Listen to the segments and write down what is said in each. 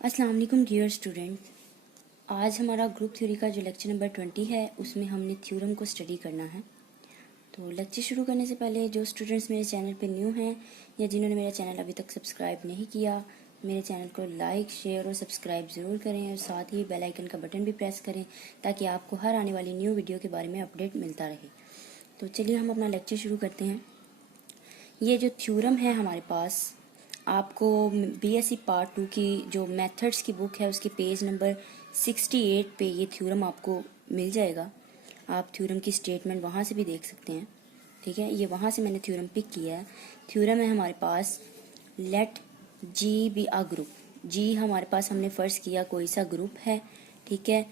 अस्सलाम वालेकुम dear student. आज हमारा ग्रुप थ्योरी का जो लेक्चर नंबर 20 है उसमें हमने थ्योरम को स्टडी करना है। तो लेक्चर शुरू करने से पहले जो स्टूडेंट्स मेरे चैनल पे न्यू हैं या जिन्होंने मेरा चैनल अभी तक सब्सक्राइब नहीं किया, मेरे चैनल को लाइक शेयर और सब्सक्राइब ज़रूर करें और साथ ही बेल आइकन का बटन भी प्रेस करें ताकि आपको हर आने वाली न्यू वीडियो के बारे में अपडेट मिलता रहे। तो चलिए हम अपना लेक्चर शुरू करते हैं। ये जो थ्योरम है हमारे पास, आपको बीएससी पार्ट 2 की जो मेथड्स की बुक है उसके पेज नंबर 68 पे ये थ्योरम आपको मिल जाएगा। आप थ्योरम की स्टेटमेंट वहाँ से भी देख सकते हैं। ठीक है, ये वहाँ से मैंने थ्योरम पिक किया है। थ्योरम है हमारे पास लेट जी बी आ ग्रुप। जी हमारे पास हमने फ़र्ज़ किया कोई सा ग्रुप है, ठीक है,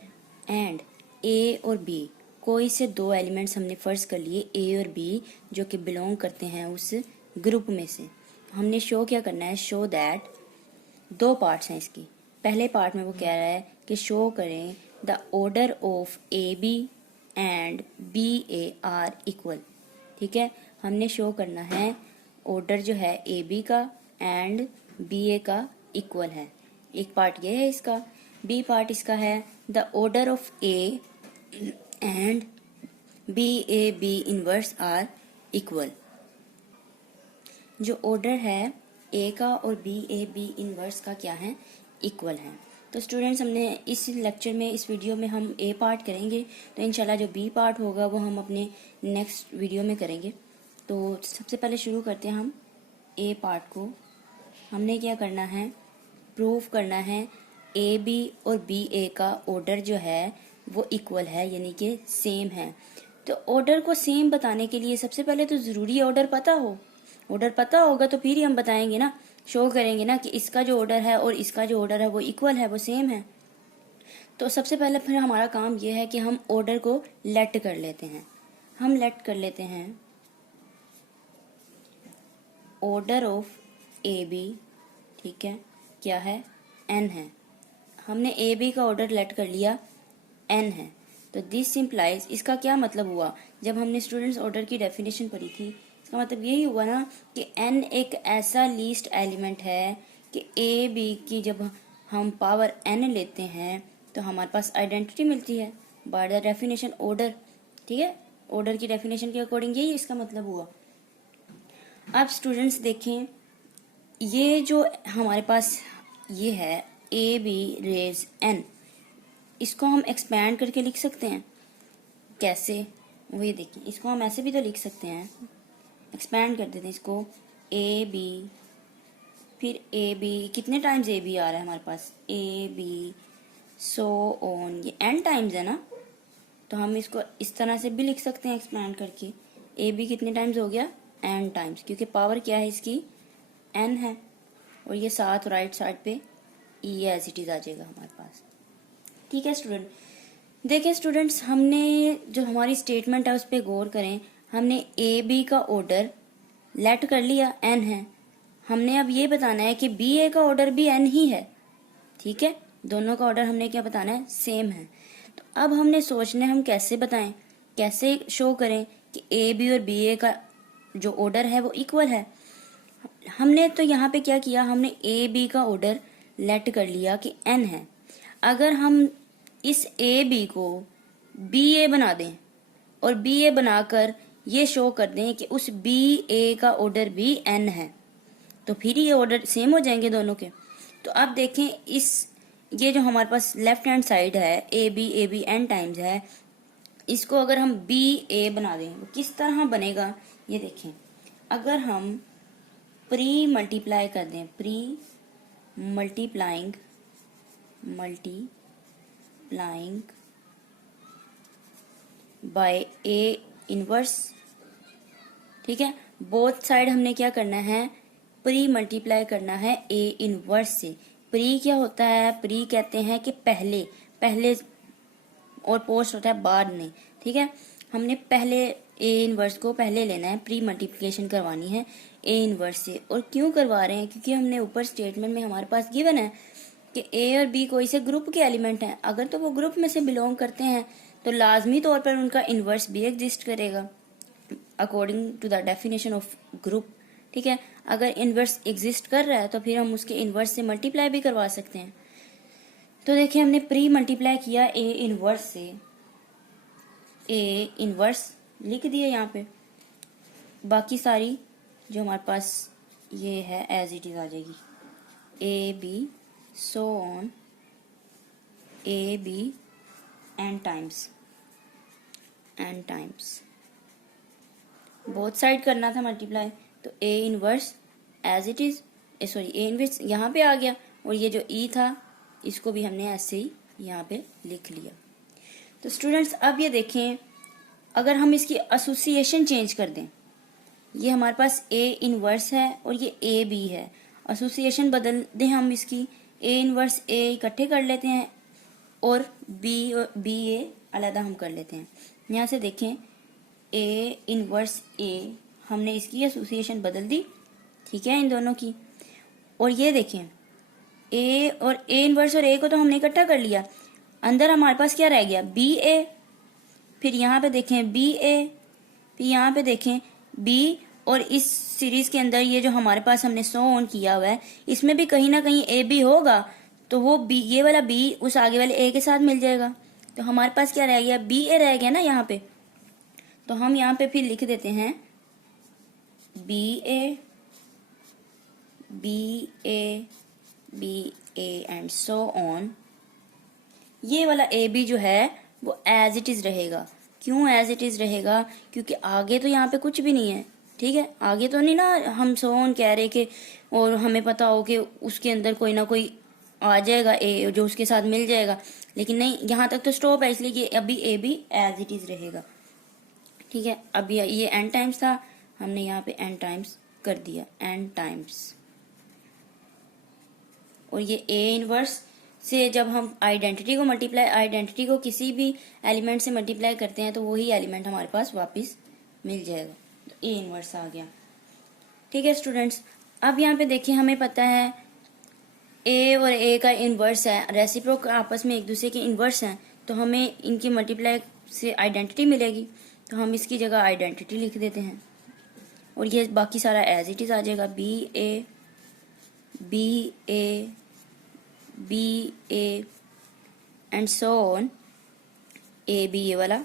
एंड ए और बी कोई से दो एलिमेंट्स हमने फ़र्ज़ कर लिए ए और बी जो कि बिलोंग करते हैं उस ग्रुप में से। हमने शो क्या करना है, शो दैट दो पार्ट्स हैं इसकी। पहले पार्ट में वो कह रहा है कि शो करें the order of A B and B A are equal. ठीक है, हमने शो करना है ऑर्डर जो है ए बी का एंड बी ए का इक्वल है। एक पार्ट ये है इसका। बी पार्ट इसका है the order of A and B A B inverse are equal. जो ऑर्डर है ए का और बी ए बी इनवर्स का क्या है, इक्वल है। तो स्टूडेंट्स हमने इस लेक्चर में, इस वीडियो में हम ए पार्ट करेंगे, तो इंशाल्लाह जो बी पार्ट होगा वो हम अपने नेक्स्ट वीडियो में करेंगे। तो सबसे पहले शुरू करते हैं हम ए पार्ट को। हमने क्या करना है, प्रूव करना है ए बी और बी ए का ऑर्डर जो है वो इक्वल है, यानी कि सेम है। तो ऑर्डर को सेम बताने के लिए सबसे पहले तो ज़रूरी ऑर्डर पता हो। ऑर्डर पता होगा तो फिर ही हम बताएंगे ना, शो करेंगे ना कि इसका जो ऑर्डर है और इसका जो ऑर्डर है वो इक्वल है, वो सेम है। तो सबसे पहले फिर हमारा काम ये है कि हम ऑर्डर को लेट कर लेते हैं। हम लेट कर लेते हैं ऑर्डर ऑफ ए बी, ठीक है, क्या है, एन है। हमने ए बी का ऑर्डर लेट कर लिया, एन है। तो दिस सिंप्लाइज, इसका क्या मतलब हुआ, जब हमने स्टूडेंट्स ऑर्डर की डेफिनेशन पढ़ी थी, इसका मतलब यही हुआ ना कि n एक ऐसा लीस्ट एलिमेंट है कि ए बी की जब हम पावर n लेते हैं तो हमारे पास आइडेंटिटी मिलती है बाय द डेफिनेशन ऑर्डर। ठीक है, ऑर्डर की डेफिनेशन के अकॉर्डिंग यही इसका मतलब हुआ। अब स्टूडेंट्स देखें, ये जो हमारे पास ये है ए बी रेज n, इसको हम एक्सपैंड करके लिख सकते हैं। कैसे, वो ये देखिए, इसको हम ऐसे भी तो लिख सकते हैं, एक्सपैंड कर देते हैं इसको, ए बी, फिर ए बी, कितने टाइम्स ए बी आ रहा है हमारे पास, ए बी सो ऑन, ये एन टाइम्स है ना, तो हम इसको इस तरह से भी लिख सकते हैं एक्सपैंड करके। ए बी कितने टाइम्स हो गया, एन टाइम्स, क्योंकि पावर क्या है इसकी, एन है, और ये साथ राइट साइड पे ई एज इट इज आ जाएगा हमारे पास। ठीक है स्टूडेंट, देखिए स्टूडेंट्स, हमने जो हमारी स्टेटमेंट है उस पर गौर करें। हमने ए बी का ऑर्डर लेट कर लिया, एन है। हमने अब ये बताना है कि बी ए का ऑर्डर भी एन ही है। ठीक है, दोनों का ऑर्डर हमने क्या बताना है, सेम है। तो अब हमने सोचना है हम कैसे बताएं, कैसे शो करें कि ए बी और बी ए का जो ऑर्डर है वो इक्वल है। हमने तो यहाँ पे क्या किया, हमने ए बी का ऑर्डर लेट कर लिया कि एन है। अगर हम इस ए बी को बी ए बना दें और बी ए बनाकर ये शो कर दें कि उस बी ए का ऑर्डर भी एन है, तो फिर ये ऑर्डर सेम हो जाएंगे दोनों के। तो अब देखें, ये जो हमारे पास लेफ्ट हैंड साइड है ए बी एन टाइम्स है, इसको अगर हम बी ए बना दें वो किस तरह बनेगा, ये देखें। अगर हम प्री मल्टीप्लाई कर दें, pre multiplying by A inverse, ठीक है, बोथ साइड हमने क्या करना है, प्री मल्टीप्लाई करना है ए इनवर्स से। प्री क्या होता है, प्री कहते हैं कि पहले, और पोस्ट होता है बाद में। ठीक है, हमने पहले ए इनवर्स को पहले लेना है, प्री मल्टीप्लिकेशन करवानी है ए इनवर्स से। और क्यों करवा रहे हैं, क्योंकि हमने ऊपर स्टेटमेंट में हमारे पास गिवन है कि ए और बी कोई से ग्रुप के एलिमेंट हैं। अगर तो वो ग्रुप में से बिलोंग करते हैं तो लाजमी तौर पर उनका इनवर्स भी एग्जिस्ट करेगा according to the definition of group. ठीक है, अगर इनवर्स एग्जिस्ट कर रहा है तो फिर हम उसके इनवर्स से मल्टीप्लाई भी करवा सकते हैं। तो देखिए हमने प्री मल्टीप्लाई किया ए इनवर्स से, ए इनवर्स लिख दिया यहाँ पे, बाकी सारी जो हमारे पास ये है एज इट इज आ जाएगी, A B so on, A B N times both side करना था मल्टीप्लाई, तो A inverse as it is, sorry A inverse यहाँ पे आ गया, और ये जो ई था इसको भी हमने ऐसे ही यहाँ पे लिख लिया। तो स्टूडेंट्स अब ये देखें, अगर हम इसकी एसोसिएशन चेंज कर दें, ये हमारे पास ए इनवर्स है और ये ए बी है, एसोसिएशन बदल दें हम इसकी, ए इनवर्स ए इकट्ठे कर लेते हैं और बी ए अलग हम कर लेते हैं। यहाँ से देखें ए इनवर्स ए, हमने इसकी एसोसिएशन बदल दी, ठीक है, इन दोनों की। और ये देखें ए और ए इनवर्स और ए को तो हमने इकट्ठा कर लिया, अंदर हमारे पास क्या रह गया, बी ए, फिर यहाँ पे देखें बी ए, फिर यहाँ पे देखें बी, और इस सीरीज के अंदर ये जो हमारे पास हमने सो ऑन किया हुआ है इसमें भी कहीं ना कहीं ए बी होगा, तो वो बी, ये वाला बी उस आगे वाले ए के साथ मिल जाएगा, तो हमारे पास क्या रह गया, बी ए रह गया ना यहाँ पे। तो हम यहाँ पे फिर लिख देते हैं B A B A B A and so on. ये वाला ए बी जो है वो एज इट इज रहेगा। क्यों एज इट इज रहेगा, क्योंकि आगे तो यहाँ पे कुछ भी नहीं है, ठीक है, आगे तो नहीं ना हम सो ऑन कह रहे कि, और हमें पता हो कि उसके अंदर कोई ना कोई आ जाएगा ए जो उसके साथ मिल जाएगा, लेकिन नहीं, यहाँ तक तो स्टॉप है, इसलिए अभी A B as it is रहेगा, ठीक है। अब ये एन टाइम्स था, हमने यहाँ पे एन टाइम्स कर दिया, एन टाइम्स। और ये ए इनवर्स से जब हम आइडेंटिटी को मल्टीप्लाई, आइडेंटिटी को किसी भी एलिमेंट से मल्टीप्लाई करते हैं तो वही एलिमेंट हमारे पास वापस मिल जाएगा, तो ए इनवर्स आ गया, ठीक है स्टूडेंट्स। अब यहाँ पे देखिए हमें पता है ए और ए का इनवर्स है, रेसिप्रोक आपस में एक दूसरे के इनवर्स हैं, तो हमें इनकी मल्टीप्लाई से आइडेंटिटी मिलेगी, तो हम इसकी जगह आइडेंटिटी लिख देते हैं, और ये बाकी सारा एज इट इज आ जाएगा, B A B A B A and so on, A B A वाला,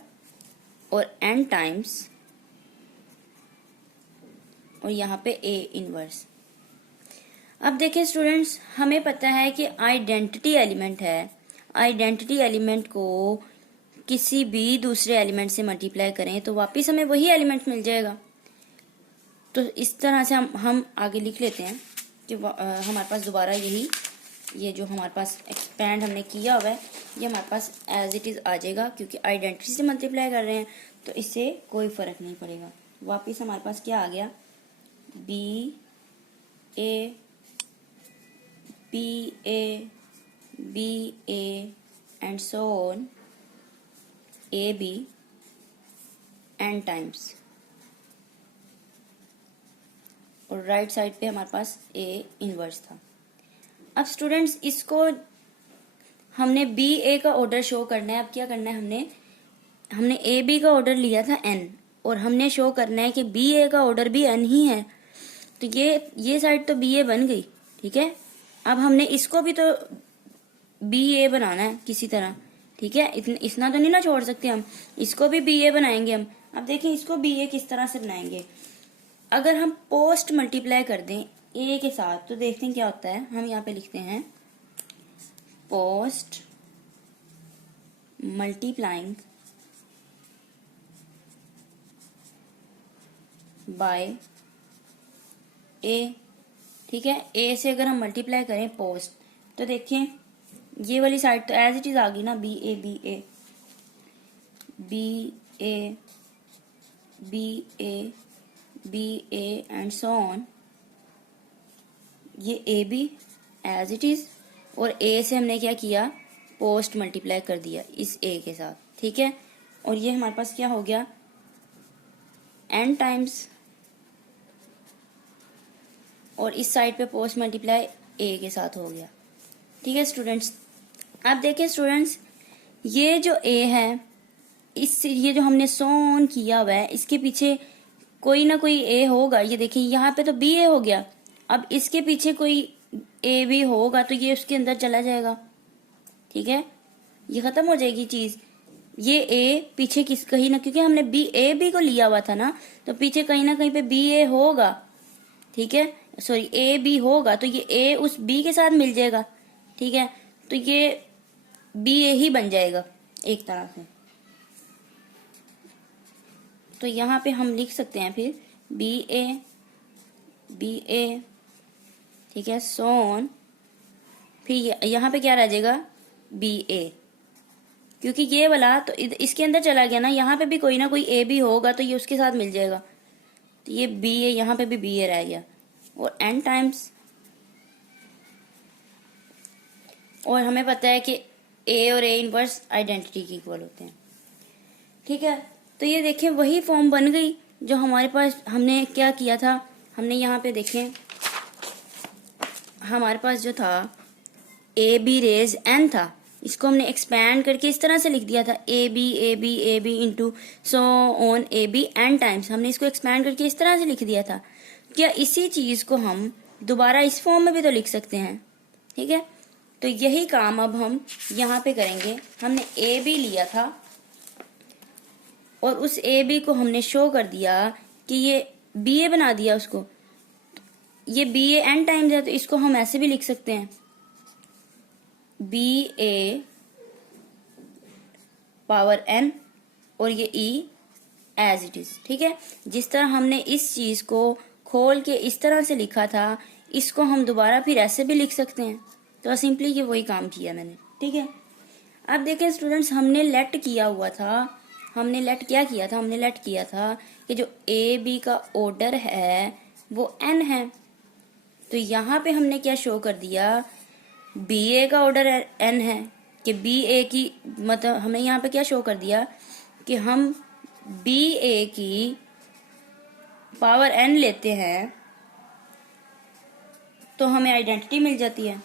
और एन टाइम्स, और यहाँ पे ए इनवर्स। अब देखिए स्टूडेंट्स, हमें पता है कि आइडेंटिटी एलिमेंट है, आइडेंटिटी एलिमेंट को किसी भी दूसरे एलिमेंट से मल्टीप्लाई करें तो वापस हमें वही एलिमेंट मिल जाएगा। तो इस तरह से हम आगे लिख लेते हैं कि हमारे पास दोबारा यही, ये जो हमारे पास एक्सपेंड हमने किया हुआ है ये हमारे पास एज इट इज आ जाएगा, क्योंकि आइडेंटिटी से मल्टीप्लाई कर रहे हैं तो इससे कोई फर्क नहीं पड़ेगा। वापस हमारे पास क्या आ गया, B A B A B A and so on, A B N times, और राइट साइड पे हमारे पास ए इनवर्स था। अब स्टूडेंट्स इसको हमने बी ए का ऑर्डर शो करना है। अब क्या करना है, हमने ए बी का ऑर्डर लिया था एन, और हमने शो करना है कि बी ए का ऑर्डर भी एन ही है, तो ये साइड तो बी ए बन गई, ठीक है। अब हमने इसको भी तो बी ए बनाना है किसी तरह, ठीक है, इतना तो नहीं ना छोड़ सकते हम, इसको भी बी ए बनाएंगे हम। अब देखें इसको बी ए किस तरह से बनाएंगे, अगर हम पोस्ट मल्टीप्लाई कर दें ए के साथ तो देखते हैं क्या होता है। हम यहाँ पे लिखते हैं पोस्ट मल्टीप्लाइंग बाय ए, ठीक है, ए से अगर हम मल्टीप्लाई करें पोस्ट तो देखिए ये वाली साइड तो एज इट इज आ गई ना, B A B A B A B A B A and so on, ये A B as it is, और ए से हमने क्या किया, पोस्ट मल्टीप्लाई कर दिया इस ए के साथ, ठीक है। और ये हमारे पास क्या हो गया, एन टाइम्स, और इस साइड पे पोस्ट मल्टीप्लाई ए के साथ हो गया, ठीक है स्टूडेंट्स। अब देखिए स्टूडेंट्स, ये जो ए है, इससे ये जो हमने सो ऑन किया हुआ है इसके पीछे कोई ना कोई ए होगा। ये देखिए यहाँ पे तो बी ए हो गया, अब इसके पीछे कोई ए भी होगा तो ये उसके अंदर चला जाएगा, ठीक है, ये खत्म हो जाएगी चीज। ये ए पीछे किस कहीं ना, क्योंकि हमने बी ए बी को लिया हुआ था ना, तो पीछे कहीं ना कहीं पे बी ए होगा, ठीक है, सॉरी ए बी होगा, तो ये ए उस बी के साथ मिल जाएगा, ठीक है, तो ये बी ए ही बन जाएगा एक तरह से। तो यहाँ पे हम लिख सकते हैं फिर बी ए, ठीक है, सोन, फिर यहाँ पे क्या रह जाएगा बी ए, क्योंकि ये वाला तो इसके अंदर चला गया ना, यहाँ पे भी कोई ना कोई ए बी होगा तो ये उसके साथ मिल जाएगा, तो ये बी ए, यहाँ पे भी बी ए रह गया, और एन टाइम्स, और हमें पता है कि ए और ए इनवर्स आइडेंटिटी के इक्वल होते हैं, ठीक है। तो ये देखें वही फॉर्म बन गई जो हमारे पास, हमने क्या किया था, हमने यहाँ पे देखें हमारे पास जो था ए बी रेज एन था, इसको हमने एक्सपैंड करके इस तरह से लिख दिया था A B into so on A B N times, हमने इसको एक्सपैंड करके इस तरह से लिख दिया था। क्या इसी चीज को हम दोबारा इस फॉर्म में भी तो लिख सकते हैं, ठीक है। तो यही काम अब हम यहाँ पे करेंगे। हमने ए बी लिया था और उस ए बी को हमने शो कर दिया कि ये बी ए बना दिया उसको, ये बी ए एन टाइम्स है, तो इसको हम ऐसे भी लिख सकते हैं बी ए पावर एन और ये ई एज इट इज, ठीक है। जिस तरह हमने इस चीज को खोल के इस तरह से लिखा था, इसको हम दोबारा फिर ऐसे भी लिख सकते हैं। तो सिंपली ये वही काम किया मैंने, ठीक है। अब देखें स्टूडेंट्स, हमने लेट किया हुआ था, हमने लेट क्या किया था, हमने लेट किया था कि जो ए बी का ऑर्डर है वो एन है, तो यहाँ पे हमने क्या शो कर दिया, बी ए का ऑर्डर एन है, कि बी ए की, मतलब हमने यहाँ पे क्या शो कर दिया कि हम बी ए की पावर एन लेते हैं तो हमें आइडेंटिटी मिल जाती है।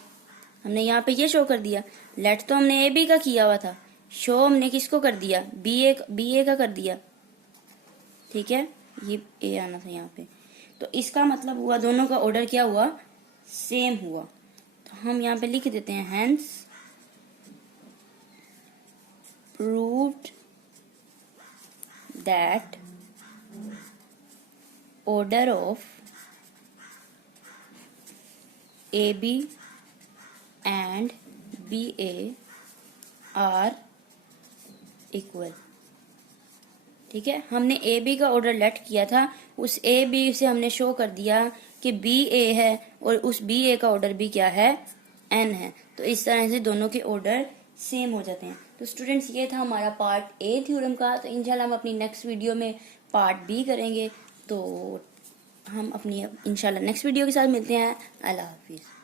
हमने यहाँ पे ये शो कर दिया। लेट तो हमने ए बी का किया हुआ था, शो हमने किसको कर दिया, बी ए का कर दिया, ठीक है, ये ए आना था यहाँ पे। तो इसका मतलब हुआ दोनों का ऑर्डर क्या हुआ, सेम हुआ। तो हम यहाँ पे लिख देते हैं hence proved that order of A B and B A are equal, ठीक है। हमने ए बी का ऑर्डर लेट किया था, उस ए बी से हमने शो कर दिया कि बी ए है और उस बी ए का ऑर्डर भी क्या है, एन है। तो इस तरह से दोनों के ऑर्डर सेम हो जाते हैं। तो स्टूडेंट्स ये था हमारा पार्ट ए थ्योरम का। तो इंशाल्लाह हम अपनी नेक्स्ट वीडियो में पार्ट बी करेंगे। तो हम अपनी इंशाल्लाह नेक्स्ट वीडियो के साथ मिलते हैं। अल्लाह हाफिज़।